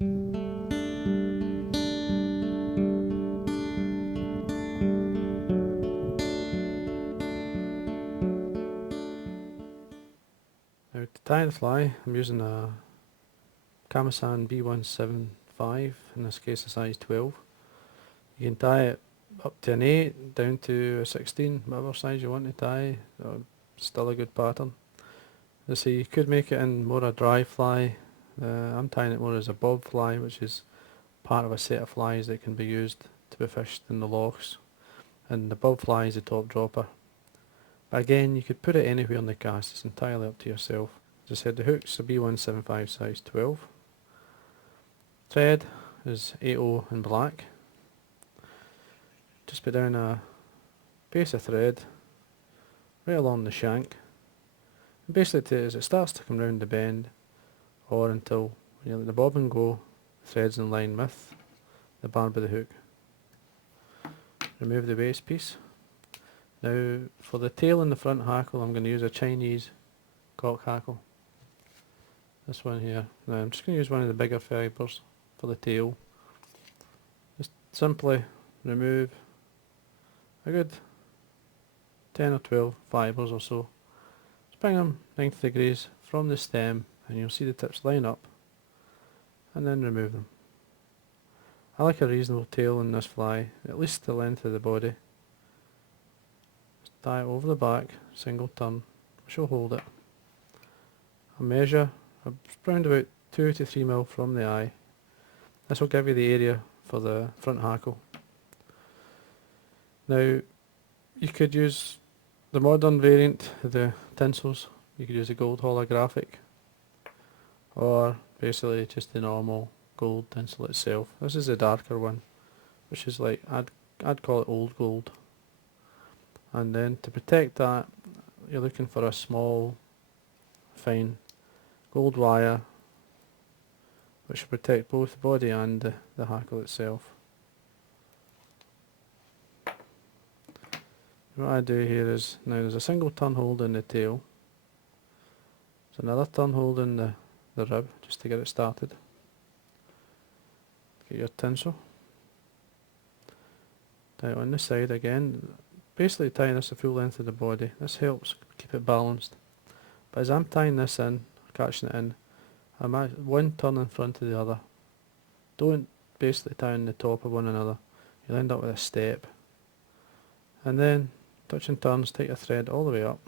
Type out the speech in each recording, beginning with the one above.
Now to tie the fly, I'm using a Camasan B175, in this case a size 12. You can tie it up to an 8, down to a 16, whatever size you want to tie, still a good pattern. So you could make it in more a dry fly. I'm tying it more as a bob fly, which is part of a set of flies that can be used to be fished in the lochs. And the bob fly is the top dropper. But again, you could put it anywhere in the cast, it's entirely up to yourself. As I said, the hook's a B175 size 12. Thread is 8/0 in black. Just put down a piece of thread right along the shank. And basically as it starts to come round the bend, or until you let the bobbin go, the thread's in line with the barb of the hook. Remove the base piece. Now for the tail and the front hackle, I'm going to use a Chinese cock hackle. This one here. Now I'm just going to use one of the bigger fibres for the tail. Just simply remove a good 10 or 12 fibres or so. Just bring them 90 degrees from the stem and you'll see the tips line up, and then remove them. I like a reasonable tail in this fly, at least the length of the body. Just tie it over the back, single turn, which will hold it. I measure around about 2 to 3 mil from the eye. This will give you the area for the front hackle. Now you could use the modern variant of the tinsels. You could use the gold holographic, or basically just the normal gold tinsel itself. This is the darker one, which is like, I'd call it old gold. And then to protect that, you're looking for a small, fine gold wire, which will protect both the body and the hackle itself. What I do here is, now there's a single turn hold in the tail, there's another turn hold in the rib, just to get it started. Get your tinsel, tie it on the side again, basically tying this the full length of the body. This helps keep it balanced. But as I'm tying this in, catching it in, I'm one turn in front of the other. Don't basically tie on the top of one another, you'll end up with a step. And then touching turns, take your thread all the way up.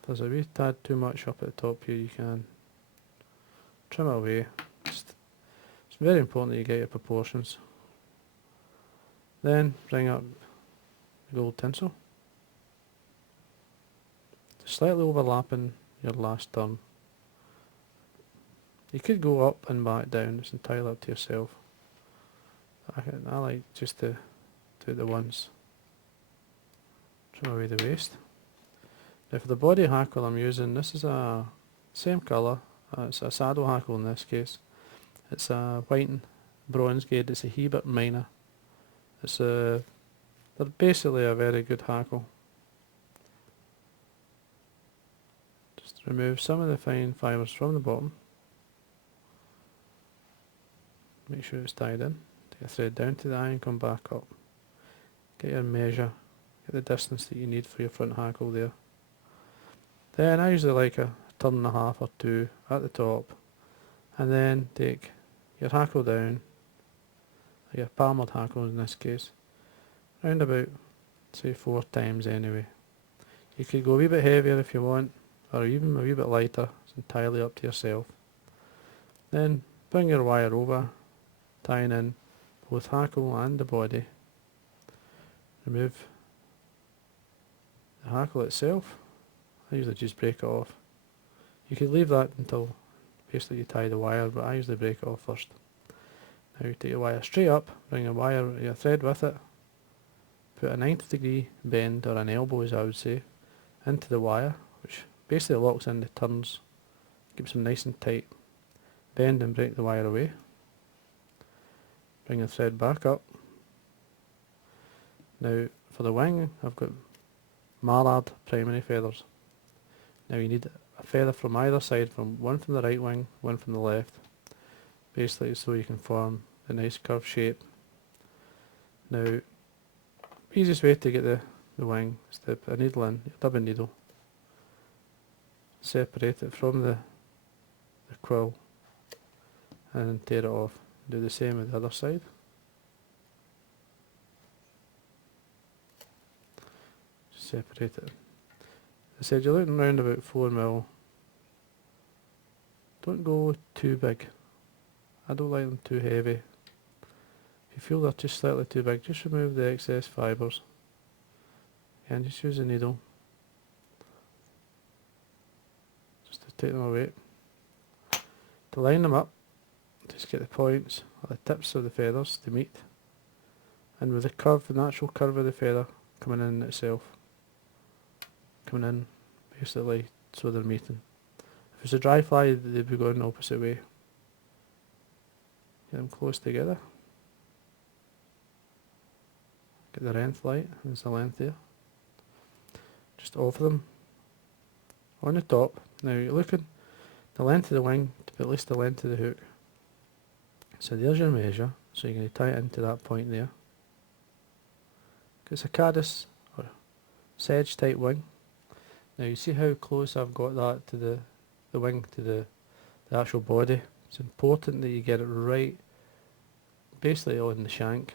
If there's a wee tad too much up at the top here, you can trim it away. It's very important that you get your proportions. Then bring up the gold tinsel, just slightly overlapping your last turn. You could go up and back down, it's entirely up to yourself. I like just to do it the once. Trim away the waste. Now for the body hackle I'm using, this is a same colour, it's a saddle hackle in this case. It's a white and bronze gauge, it's a Hebert minor. They're basically a very good hackle. Just remove some of the fine fibres from the bottom. Make sure it's tied in. Take a thread down to the eye and come back up. Get your measure, get the distance that you need for your front hackle there. Then I usually like a turn and a half or two at the top, and then take your hackle down, your palmered hackle in this case, round about say 4 times anyway. You could go a wee bit heavier if you want, or even a wee bit lighter, it's entirely up to yourself. Then bring your wire over, tying in both hackle and the body. Remove the hackle itself. I usually just break it off. You could leave that until basically you tie the wire, but I usually break it off first. Now you take your wire straight up, bring your thread with it, put a 90 degree bend, or an elbow as I would say, into the wire, which basically locks in the turns, keeps them nice and tight. Bend and break the wire away. Bring the thread back up. Now for the wing, I've got mallard primary feathers. Now you need a feather from either side, one from the right wing, one from the left, basically so you can form a nice curved shape. Now, easiest way to get the wing is to put a needle in, a dubbing needle, separate it from the quill, and then tear it off. Do the same with the other side. Separate it. I said you're looking around about 4mm. Don't go too big. I don't like them too heavy. If you feel they're just slightly too big, just remove the excess fibres. And just use a needle just to take them away. To line them up, just get the points or the tips of the feathers to meet, and with the curve, the natural curve of the feather coming in itself. Coming in basically so they're meeting. If it's a dry fly, they'd be going the opposite way. Get them close together. Get the length light, there's the length there. Just offer them on the top. Now you're looking the length of the wing to be at least the length of the hook. So there's your measure, so you're going to tie it into that point there. It's a caddis or sedge type wing. Now you see how close I've got that to the wing, to the actual body. It's important that you get it right, basically on the shank.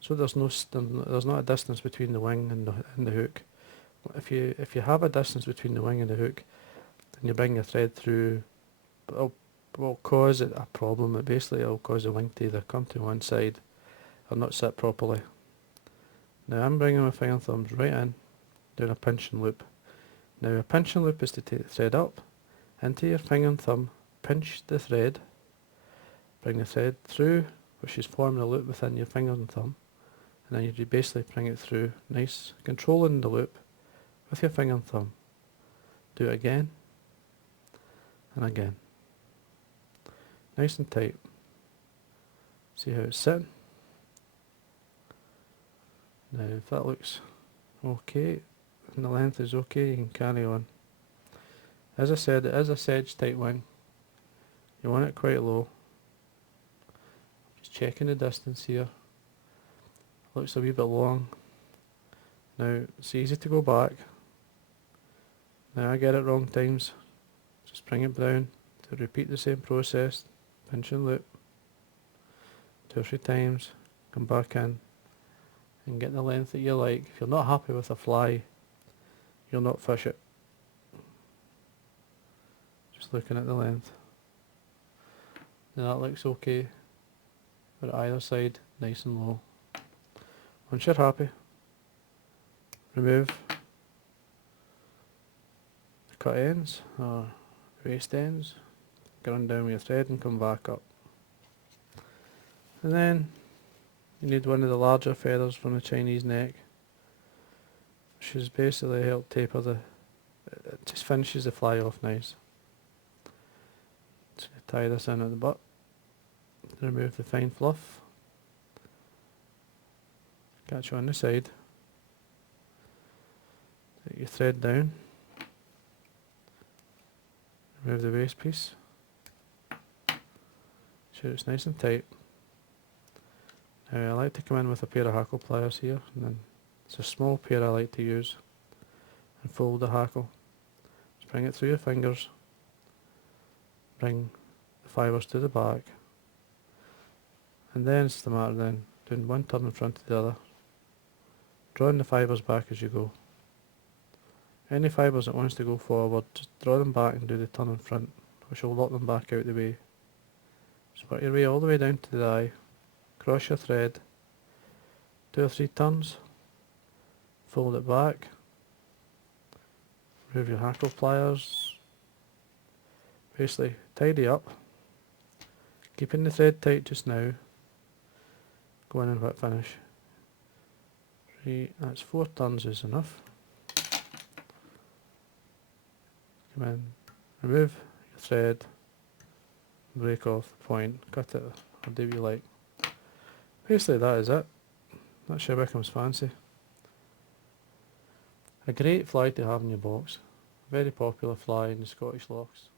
So there's not a distance between the wing and the hook. If you have a distance between the wing and the hook, and you bring your thread through, it'll cause it a problem. It'll cause the wing to either come to one side or not sit properly. Now I'm bringing my finger and thumbs right in, doing a pinch and loop. Now a pinch and loop is to take the thread up into your finger and thumb, pinch the thread, bring the thread through, which is forming a loop within your finger and thumb, and then you basically bring it through, nice, controlling the loop with your finger and thumb. Do it again and again. Nice and tight. See how it's sitting? Now if that looks okay and the length is okay, you can carry on. As I said, it is a sedge type wing. You want it quite low. Just checking the distance here. Looks a wee bit long. Now it's easy to go back. Now I get it wrong times. Just bring it down to repeat the same process. Pinch and loop 2 or 3 times. Come back in and get the length that you like. If you're not happy with a fly, you'll not fish it. Just looking at the length. Now that looks okay. But either side, nice and low. Once you're happy, remove the cut ends or waste ends, get on down with your thread and come back up. And then you need one of the larger feathers from the Chinese neck, which is basically help taper it just finishes the fly off nice. So tie this in at the butt, remove the fine fluff, catch you on the side, take your thread down, remove the waste piece, sure it's nice and tight. Now I like to come in with a pair of hackle pliers here, and then it's a small pair I like to use, and fold the hackle. Just bring it through your fingers, bring the fibres to the back, and then it's the matter then doing one turn in front of the other, drawing the fibres back as you go. Any fibres that wants to go forward, just draw them back and do the turn in front, which will lock them back out the way. Just work your way all the way down to the eye, cross your thread, 2 or 3 turns, fold it back, remove your hackle pliers, basically tidy up, keeping the thread tight just now, go in and whip finish. 3, that's 4 turns is enough. Come in, remove your thread, break off the point, cut it or do what you like. Basically that is it. That's your Wickhams Fancy. A great fly to have in your box. Very popular fly in the Scottish lochs.